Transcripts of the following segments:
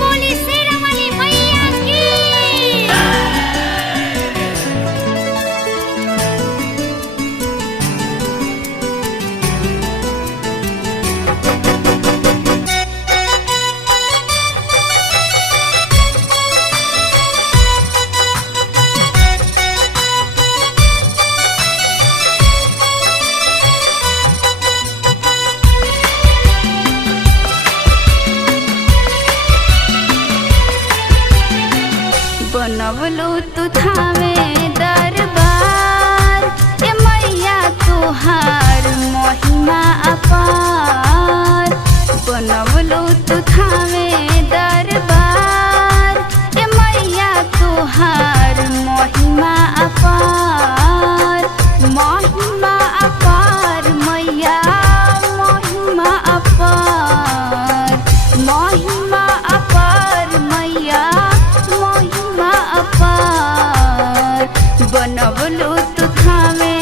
बोली शेरा वाली मैया की। बनवलू तू थावे दरबार ए मैया तुहार महिमा अपार। बनवलू तू थावे दरबार ए मैया तुहार महिमा अपार। महिमा अपार मैया महिमा अपार। महिमा अपार मैया महिमा अपार। बनवलू तू थावे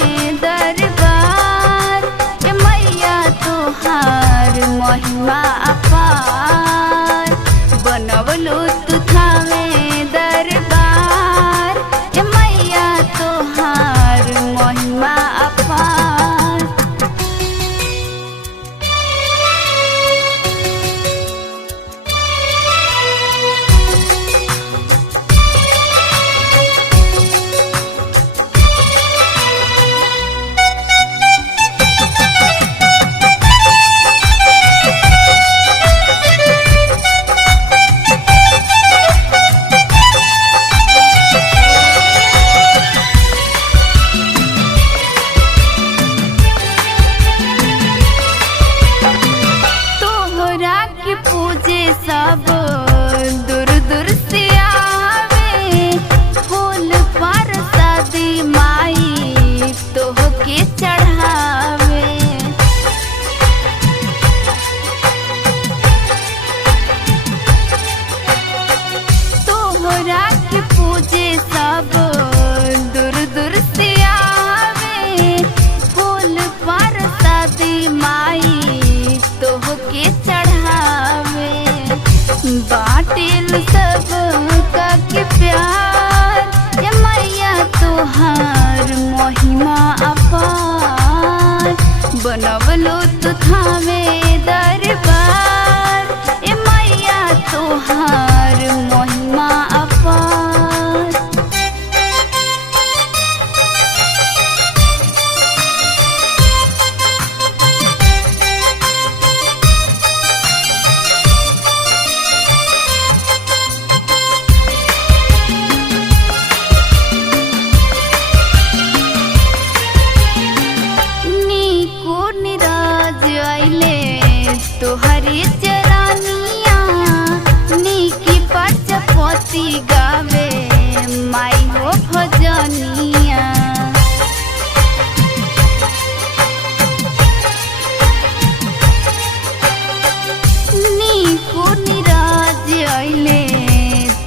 दरबार ए मैया तुहार महिमा अपार। बनवलू तू थावे दरबार ए मैया तुहार महिमा अपार। पूजे सब दूर दूर से आवे फूल प्रसादी माई तोहके चढ़ावे। तोहरा के पूजे सब दूर दूर से आवे फूल प्रसादी माई तोहके चढ़ावे। बाटिल सब का के प्यार ए मैया तुहार महिमा अपार। बनवलू तू थावे दरबार ए मैया तुहार महिमा अपार। तोहरी चरानिया नीकी पचपति गावे माई हो भजनिया। नीको निराज अइले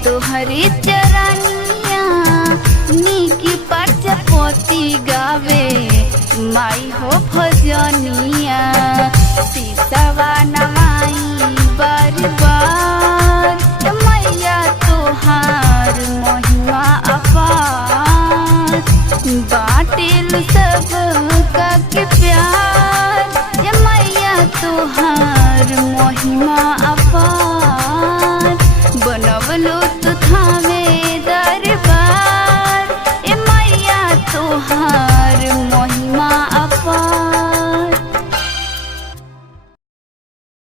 तोहरी चरानिया नीकी पचपति गावे माई हो भजनिया। सीतावा नवाई बार बार मैया तुहार महिमा अपार। बाटिल सब का के प्यार ए मैया तुहार महिमा अपार। बनवलू तू थावे